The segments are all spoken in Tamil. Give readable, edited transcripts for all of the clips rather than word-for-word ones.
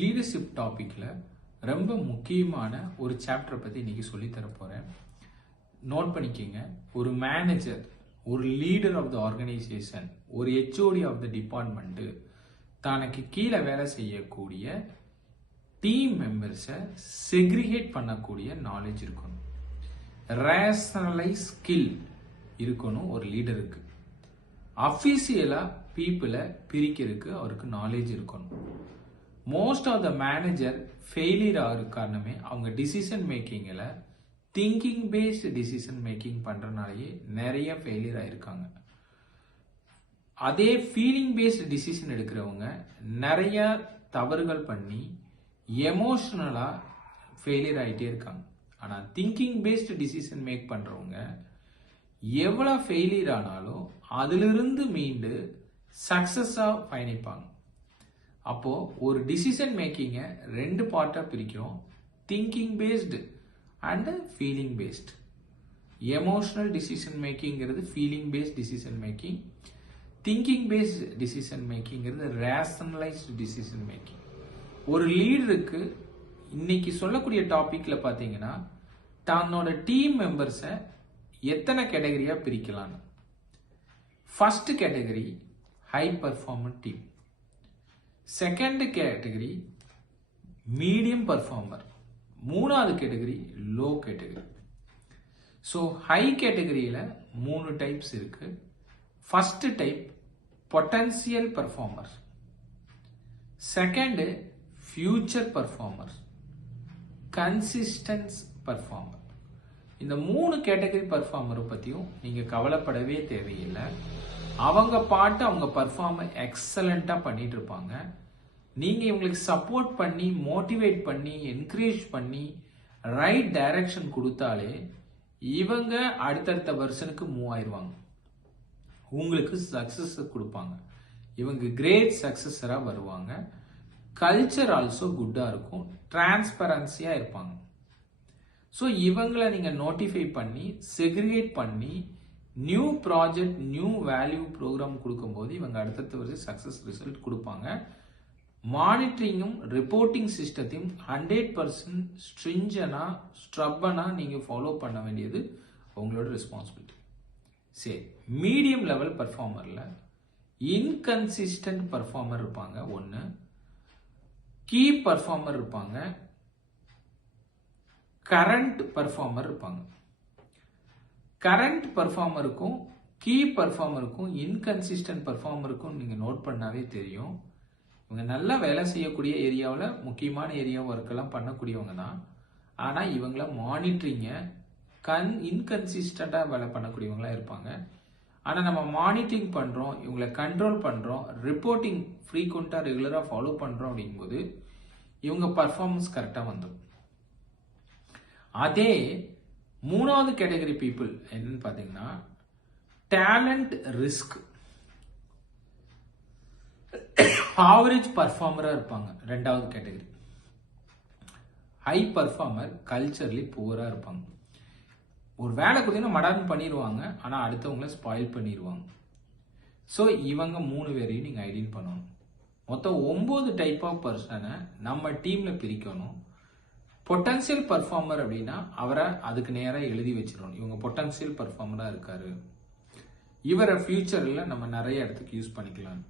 லீடர்ஷிப் டாபிக்ல ரொம்ப முக்கியமான ஒரு சாப்டரை பத்தி இன்னைக்கு சொல்லி தர போறேன். நோட் பண்ணிக்கங்க. ஒரு மேனேஜர், ஒரு லீடர் ஆஃப் த ஆர்கனைசேஷன், ஒரு ஹெச்ஓடி ஆஃப் த டிபார்ட்மெண்ட் தனக்கு கீழே வேலை செய்யக்கூடிய டீம் மெம்பர்ஸை செக்ரிகேட் பண்ணக்கூடிய நாலேஜ் இருக்கணும். ரேஷனலைஸ் ஸ்கில் இருக்கணும் ஒரு லீடருக்கு. அஃபிஷியலா பீப்புளை பிரிக்கிறதுக்கு அவருக்கு நாலேஜ் இருக்கணும். Most of the manager failure ஆகிற காரணமே அவங்க டிசிஷன் மேக்கிங்கில் திங்கிங் பேஸ்ட் டிசிஷன் மேக்கிங் பண்ணுறனாலேயே நிறைய ஃபெயிலியர் ஆகிருக்காங்க. அதே ஃபீலிங் பேஸ்ட் டிசிஷன் எடுக்கிறவங்க நிறைய தவறுகள் பண்ணி எமோஷனலாக ஃபெயிலியர் ஆகிட்டே இருக்காங்க. ஆனால் திங்கிங் பேஸ்ட் டிசிஷன் மேக் பண்ணுறவங்க எவ்வளோ ஃபெயிலியர் ஆனாலும் அதிலிருந்து மீண்டு சக்ஸஸாக பயணிப்பாங்க. அப்போ ஒரு டிசிஷன் மேக்கிங்கை ரெண்டு பார்ட்டாக பிரிக்கிறோம். Thinking based and feeling based. Emotional decision மேக்கிங்கிறது feeling based decision making. Thinking based decision மேக்கிங்கிறது ரேஷனலைஸ்டு டிசிஷன் மேக்கிங். ஒரு லீடருக்கு இன்னைக்கு சொல்லக்கூடிய டாபிக்ல பார்த்தீங்கன்னா தன்னோட டீம் மெம்பர்ஸை எத்தனை கேட்டகரியாக பிரிக்கலான்னு. First category high performer team. Second category medium performer. மூணாவது category low category. So high கேட்டகரியில் 3 டைப்ஸ் இருக்கு. First type potential performer, second future performer, consistence performer. இந்த 3 கேட்டகரி பர்ஃபார்மரை பற்றியும் நீங்கள் கவலைப்படவே தேவையில்லை. அவங்க பாட்டு அவங்க பர்ஃபார்மர் எக்ஸலண்ட்டாக பண்ணிட்டு இருப்பாங்க. நீங்கள் இவங்களுக்கு சப்போர்ட் பண்ணி மோட்டிவேட் பண்ணி என்கரேஜ் பண்ணி ரைட் டைரக்ஷன் கொடுத்தாலே இவங்க அடுத்தடுத்த வெர்ஷனுக்கு மூவ் ஆயிடுவாங்க. உங்களுக்கு சக்ஸஸ் கொடுப்பாங்க. இவங்க கிரேட் சக்ஸஸராக வருவாங்க. கல்ச்சர் ஆல்சோ குட்டாக இருக்கும். டிரான்ஸ்பரன்சியாக இருப்பாங்க. ஸோ இவங்களை நீங்கள் நோட்டிஃபை பண்ணி செக்ரிகேட் பண்ணி new project new value program கொடுக்கும்போது இவங்க அடுத்தடுத்த வருஷம் சக்ஸஸ் ரிசல்ட் கொடுப்பாங்க. மானிட்டரிங்கும் ரிப்போர்ட்டிங் சிஸ்டத்தையும் 100% ஸ்ட்ரப்பனாக நீங்கள் ஃபாலோ பண்ண வேண்டியது உங்களோட ரெஸ்பான்சிபிலிட்டி. சரி, மீடியம் லெவல் பர்ஃபார்மரில் இன்கன்சிஸ்டன்ட் பர்ஃபார்மர் இருப்பாங்க ஒன்று, கீ பர்ஃபார்மர் இருப்பாங்க, கரண்ட் பர்ஃபார்மர் இருப்பாங்க. கரண்ட் பர்ஃபார்மருக்கும் கீ பர்ஃபார்மருக்கும் இன்கன்சிஸ்டன்ட் பர்ஃபார்மருக்கும் நீங்கள் நோட் பண்ணாவே தெரியும். இவங்க நல்லா வேலை செய்யக்கூடிய ஏரியாவில் முக்கியமான ஏரியா ஒர்க்கெல்லாம் பண்ணக்கூடியவங்க தான். ஆனால் இவங்கள மானிட்டரிங்க இன்கன்சிஸ்டண்டாக வேலை பண்ணக்கூடியவங்களா இருப்பாங்க. ஆனால் நம்ம மானிட்டரிங் பண்ணுறோம், இவங்களை கண்ட்ரோல் பண்ணுறோம், ரிப்போர்ட்டிங் ஃப்ரீக்வெண்ட்டாக ரெகுலராக ஃபாலோ பண்ணுறோம் அப்படிங்கும்போது இவங்க பர்ஃபார்மன்ஸ் கரெக்டாக வந்துடும். அதே மூணாவது கேட்டகரி பீப்புள் என்னன்னு பார்த்தீங்கன்னா டேலண்ட் ரிஸ்க். ஆவரேஜ் பர்ஃபார்மராக இருப்பாங்க ரெண்டாவது கேட்டகரி. ஹை பர்ஃபார்மர் கல்ச்சர்லி புவராக இருப்பாங்க. ஒரு வேலை கொடுத்தீங்கன்னா மடார்னு பண்ணிடுவாங்க, ஆனால் அடுத்தவங்கள ஸ்பாயில் பண்ணிடுவாங்க. ஸோ இவங்க 3 பேரையும் நீங்கள் ஐடென்டி பண்ணணும். மொத்தம் 9 டைப் ஆஃப் பர்சனை நம்ம டீமில் பிரிக்கணும். பொட்டன்சியல் பர்ஃபார்மர் அப்படின்னா அவரை அதுக்கு நேராக எழுதி வச்சிடணும். இவங்க பொட்டன்சியல் பர்ஃபார்மராக இருக்காரு, இவரை ஃபியூச்சரில் நம்ம நிறைய இடத்துக்கு யூஸ் பண்ணிக்கலாம்.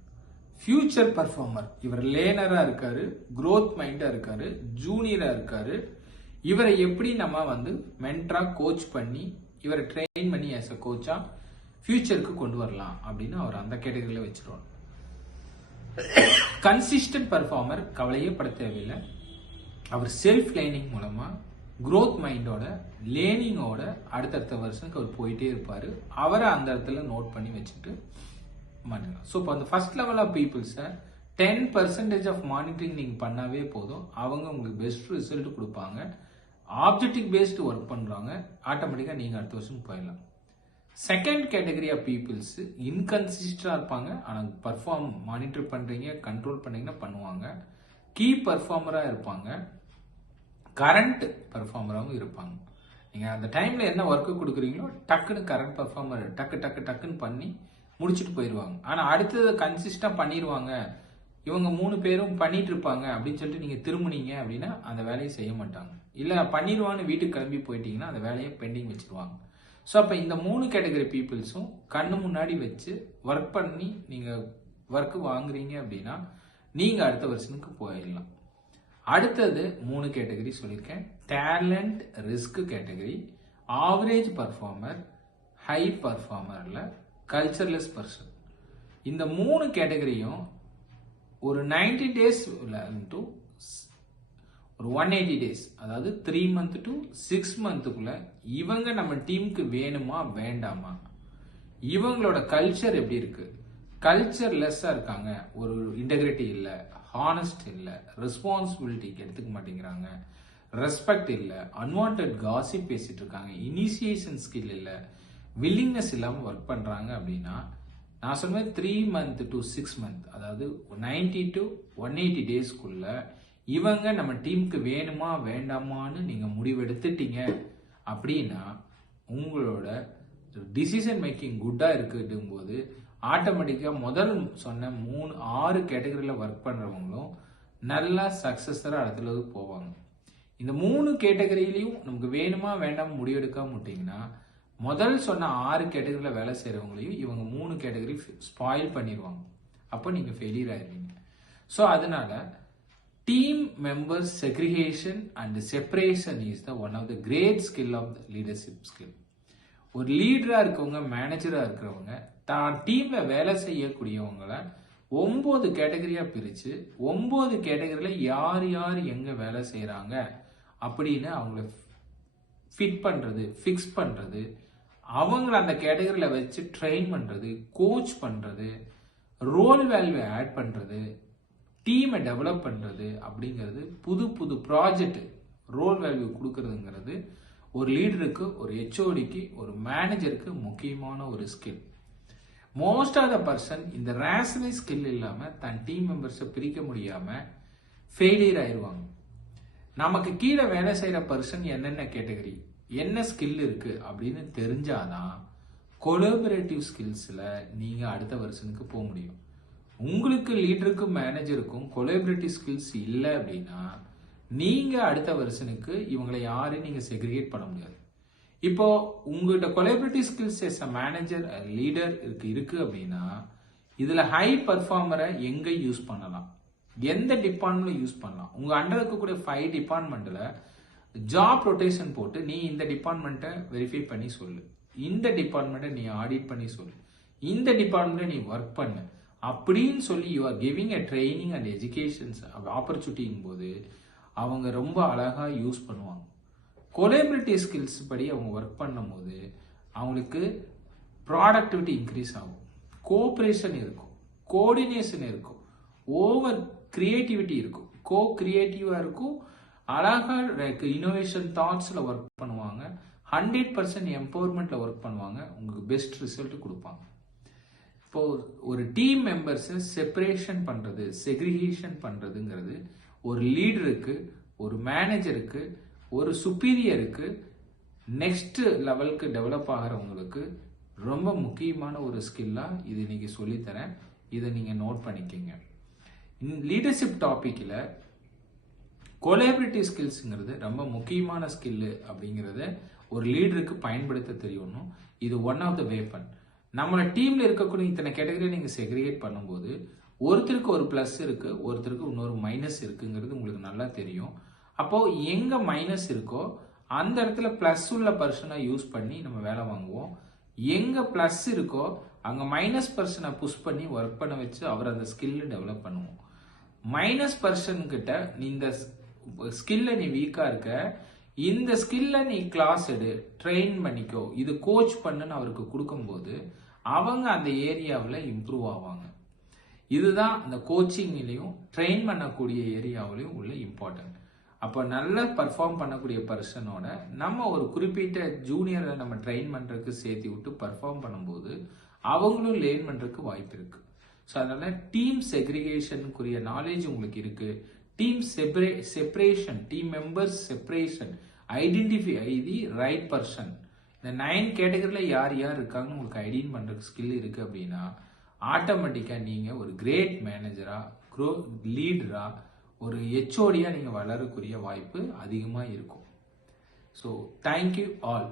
ஃபியூச்சர் பர்ஃபார்மர் இவர் லேனராக இருக்காரு, க்ரோத் மைண்டாக இருக்காரு, ஜூனியராக இருக்காரு. இவரை எப்படி நம்ம மென்டரா கோச் பண்ணி இவரை ட்ரெயின் பண்ணி ஆஸ் அ கோச்சா ஃபியூச்சருக்கு கொண்டு வரலாம் அப்படின்னு அவர் அந்த கேட்டகரியில் வச்சிருவாங்க. கன்சிஸ்டன்ட் பர்ஃபார்மர் கவலையே பட தேவையில்லை. அவர் செல்ஃப் லேர்னிங் மூலமா க்ரோத் மைண்டோட லேர்னிங்கோட அடுத்தடுத்த வருஷனுக்கு அவர் போயிட்டே இருப்பாரு. அவரை அந்த இடத்துல நோட் பண்ணி வச்சுட்டு மாட்டேங்க. ஸோ இப்போ அந்த ஃபர்ஸ்ட் லெவல் ஆஃப் பீப்புள்ஸை 10% ஆஃப் மானிட்டரிங் நீங்கள் பண்ணாவே போதும். அவங்க உங்களுக்கு பெஸ்ட் ரிசல்ட் கொடுப்பாங்க. ஆப்ஜெக்டிவ் பேஸ்டு ஒர்க் பண்ணுறாங்க. ஆட்டோமேட்டிக்காக நீங்கள் அடுத்த வருஷம் போயிடலாம். செகண்ட் கேட்டகரி ஆஃப் பீப்புள்ஸ் இன்கன்சிஸ்டண்டாக இருப்பாங்க, ஆனால் பர்ஃபார்ம் மானிட்டர் பண்ணுறீங்க கண்ட்ரோல் பண்ணீங்கன்னா பண்ணுவாங்க. கீ பர்ஃபார்மராக இருப்பாங்க, கரண்ட் பர்ஃபார்மராகவும் இருப்பாங்க. நீங்கள் அந்த டைமில் என்ன ஒர்க்கு கொடுக்குறீங்களோ டக்குன்னு கரண்ட் பர்ஃபார்மர் டக்குன்னு பண்ணி முடிச்சுட்டு போயிடுவாங்க. ஆனால் அடுத்தது கன்சிஸ்டாக பண்ணிடுவாங்க. இவங்க 3 பேரும் பண்ணிட்டு இருப்பாங்க அப்படின்னு சொல்லிட்டு நீங்க திரும்பினீங்க அப்படின்னா அந்த வேலையை செய்ய மாட்டாங்க. இல்ல பண்ணிடுவான்னு வீட்டுக்கு கிளம்பி போயிட்டீங்கன்னா அந்த வேலையை பெண்டிங் வச்சிருவாங்க. ஸோ அப்போ இந்த 3 கேட்டகரி பீப்புள்ஸும் கண்ணு முன்னாடி வச்சு ஒர்க் பண்ணி நீங்க ஒர்க் வாங்குறீங்க அப்படின்னா நீங்க அடுத்த வருஷனுக்கு போயிடலாம். அடுத்தது 3 கேட்டகரி சொல்லியிருக்கேன். Talent, risk category, average performer, high பர்ஃபார்மர்ல கல்ச்சர்லெஸ் பர்சன். இந்த 3 கேட்டகரியும் ஒரு 90 டேஸ் டு ஒரு 180 டேஸ், அதாவது 3 மந்த் டு 6 மந்த்துக்குள்ள இவங்க நம்ம டீமுக்கு வேணுமா வேண்டாமா, இவங்களோட கல்ச்சர் எப்படி இருக்கு, கல்ச்சர் லெஸ்ஸா இருக்காங்க, ஒரு இன்டெகிரிட்டி இல்ல, ஹானஸ்ட் இல்ல, ரெஸ்பான்சிபிலிட்டிக்கு எடுத்துக்க மாட்டேங்கிறாங்க, ரெஸ்பெக்ட் இல்ல, அன்வான்ட் காசிப் பேசிட்டு இருக்காங்க, இனிஷியேஷன் ஸ்கில் இல்ல, வில்லிங்னஸ் இல்லாம ஒர்க் பண்றாங்க அப்படின்னா நான் சொல்லுவேன் 3 மந்த் டு 6 மந்த், அதாவது 90 டு 180 டேஸ்க்குள்ள இவங்க நம்ம டீமுக்கு வேணுமா வேண்டாமான்னு நீங்க முடிவெடுத்துட்டீங்க அப்படின்னா உங்களோட டிசிஷன் மேக்கிங் குட்டா இருக்குடும் போது ஆட்டோமேட்டிக்கா முதல் சொன்ன 6 கேட்டகரியில ஒர்க் பண்றவங்களும் நல்லா சக்சஸரா இடத்துல போவாங்க. இந்த 3 கேட்டகரியிலையும் நமக்கு வேணுமா வேண்டாம் முடிவெடுக்காம விட்டீங்கன்னா முதல் சொன்ன 6 கேட்டகரியில வேலை செய்யறவங்களையும் இவங்க 3 கேட்டகரி ஸ்பாயில் பண்ணிடுவாங்க. அப்போ நீங்க ஃபெயிலியர் ஆயிருவீங்க. ஸோ அதனால team members segregation and separation is the one of the great skill of the leadership skill. ஒரு லீடரா இருக்கவங்க, மேனேஜரா இருக்கிறவங்க தான் டீம்ல வேலை செய்யக்கூடியவங்கள 9 கேட்டகரியா பிரிச்சு 9 கேட்டகரியில யார் யார் எங்க வேலை செய்யறாங்க அப்படின்னு அவங்கள ஃபிட் பண்றது, ஃபிக்ஸ் பண்றது, அவங்கள அந்த கேட்டகரியில வச்சு ட்ரெயின் பண்றது, கோச் பண்றது, ரோல் வேல்யூ ஆட் பண்றது, டீமை டெவலப் பண்றது அப்படிங்கிறது, புது புது ப்ராஜெக்ட் ரோல் வேல்யூ கொடுக்கறதுங்கிறது ஒரு லீடருக்கு, ஒரு ஹெச்ஓடிக்கு, ஒரு மேனேஜருக்கு முக்கியமான ஒரு skill. Most of the person இந்த ரேஷனல் ஸ்கில் இல்லாம தன் டீம் மெம்பர்ஸை பிரிக்க முடியாம ஃபெயிலியர் ஆயிடுவாங்க. நமக்கு கீழே வேலை செய்யற பர்சன் என்னென்ன கேட்டகரி, என்ன ஸ்கில் இருக்கு அப்படின்னு தெரிஞ்சாதான் கொலாபரேட்டிவ் ஸ்கில்ஸ்ல நீங்க அடுத்த வருஷனுக்கு போக முடியும். உங்களுக்கு லீடருக்கும் மேனேஜருக்கும் கொலாபரேட்டிவ் ஸ்கில்ஸ் இல்லை அப்படின்னா நீங்க அடுத்த வருஷனுக்கு இவங்களை யாரையும் நீங்க செக்ரிகேட் பண்ண முடியாது. இப்போ உங்ககிட்ட collaborative skills as a manager, leader இருக்கு அப்படின்னா இதுல ஹை பர்ஃபார்மரை எங்க யூஸ் பண்ணலாம், எந்த டிபார்ட்மெண்ட்ல யூஸ் பண்ணலாம். உங்க அண்டர் இருக்கக்கூடிய 5 டிபார்ட்மெண்ட்ல ஜாப் ரொட்டேஷன் போட்டு நீ இந்த டிபார்ட்மெண்ட்டை வெரிஃபை பண்ணி சொல்லு, இந்த டிபார்ட்மெண்ட்டை நீ ஆடிட் பண்ணி சொல்லு, இந்த டிபார்ட்மெண்ட்ல நீ ஒர்க் பண்ணு அப்படின்னு சொல்லி you are giving a training and educations ஆப்பர்ச்சுனிட்டிங் போது அவங்க ரொம்ப அழகா யூஸ் பண்ணுவாங்க. கொலாபரேட்டிவ் ஸ்கில்ஸ் படி அவங்க ஒர்க் பண்ணும் போது அவங்களுக்கு ப்ராடக்டிவிட்டி இன்க்ரீஸ் ஆகும், கோஆபரேஷன் இருக்கும், கோஆர்டினேஷன் இருக்கும், ஓவர் கிரியேட்டிவிட்டி இருக்கும், கோ கிரியேட்டிவா இருக்கும், அழகா இனோவேஷன் தாட்ஸ்ல ஒர்க் பண்ணுவாங்க, 100% எம்பவர்மெண்ட்ல ஒர்க் பண்ணுவாங்க, உங்களுக்கு பெஸ்ட் ரிசல்ட் கொடுப்பாங்க. இப்போ ஒரு டீம் மெம்பர்ஸ் செப்பரேஷன் பண்றது, செக்ரிகேஷன் பண்றதுங்கிறது ஒரு லீடருக்கு, ஒரு மேனேஜருக்கு, ஒரு சுப்பீரியருக்கு, நெக்ஸ்ட் லெவலுக்கு டெவலப் ஆகிறவங்களுக்கு ரொம்ப முக்கியமான ஒரு ஸ்கில்லா இது இன்னைக்கு சொல்லித்தரேன். இதை நீங்க நோட் பண்ணிக்கங்க. லீடர்ஷிப் டாபிக்ல கொலாபரேட்டிவ் ஸ்கில்ஸ்ங்கிறது ரொம்ப முக்கியமான ஸ்கில் அப்படிங்கறத ஒரு லீடருக்கு பயன்படுத்த தெரியணும். இது ஒன் ஆஃப் த வேப்பன். நம்மள டீம்ல இருக்கக்கூடிய இத்தனை கேட்டகரி நீங்க செக்ரிகேட் பண்ணும்போது ஒருத்தருக்கு ஒரு பிளஸ் இருக்கு, ஒருத்தருக்கு இன்னொரு மைனஸ் இருக்குங்கிறது உங்களுக்கு நல்லா தெரியும். அப்போ எங்க மைனஸ் இருக்கோ அந்த இடத்துல பிளஸ் உள்ள பர்சனை யூஸ் பண்ணி நம்ம வேலை வாங்குவோம். எங்க பிளஸ் இருக்கோ அங்க மைனஸ் பர்சனை புஷ் பண்ணி ஒர்க் பண்ண வச்சு அவர் அந்த ஸ்கில் டெவலப் பண்ணுவோம். மைனஸ் பர்சன் கிட்ட நீ இந்த ஸ்கில்ல நீ வீக்கா இருக்க, இந்த ஸ்கில்ல நீ கிளாஸ் எடு, ட்ரெயின் பண்ணிக்கோ, இது கோச் பண்ணுன்னு அவருக்கு கொடுக்கும்போது அவங்க அந்த ஏரியாவில் இம்ப்ரூவ் ஆவாங்க. இதுதான் அந்த கோச்சிங்லையும் ட்ரெயின் பண்ணக்கூடிய ஏரியாவிலையும் உள்ள இம்பார்ட்டன்ட். அப்போ நல்லா பர்ஃபார்ம் பண்ணக்கூடிய பர்சனோட நம்ம ஒரு குறிப்பிட்ட ஜூனியரை நம்ம ட்ரெயின் பண்றதுக்கு சேர்த்து விட்டு பர்ஃபார்ம் பண்ணும்போது அவங்களும் லேர்ன் பண்றதுக்கு வாய்ப்பு இருக்கு. ஸோ அதனால டீம் செக்ரிகேஷனுக்குரிய நாலேஜ் உங்களுக்கு இருக்கு. Team separation, team members separation, identify the right person, இந்த 9 கேட்டகரியில யார் யார் இருக்காங்கன்னு உங்களுக்கு ஐடென்டிஃபை பண்றதுக்கு ஸ்கில் இருக்கு அப்படின்னா ஆட்டோமேட்டிக்காக நீங்கள் ஒரு கிரேட் மேனேஜராக லீடராக ஒரு ஹெச்ஓடியாக நீங்கள் வளரக்கூடிய வாய்ப்பு அதிகமாக இருக்கும். So thank you all.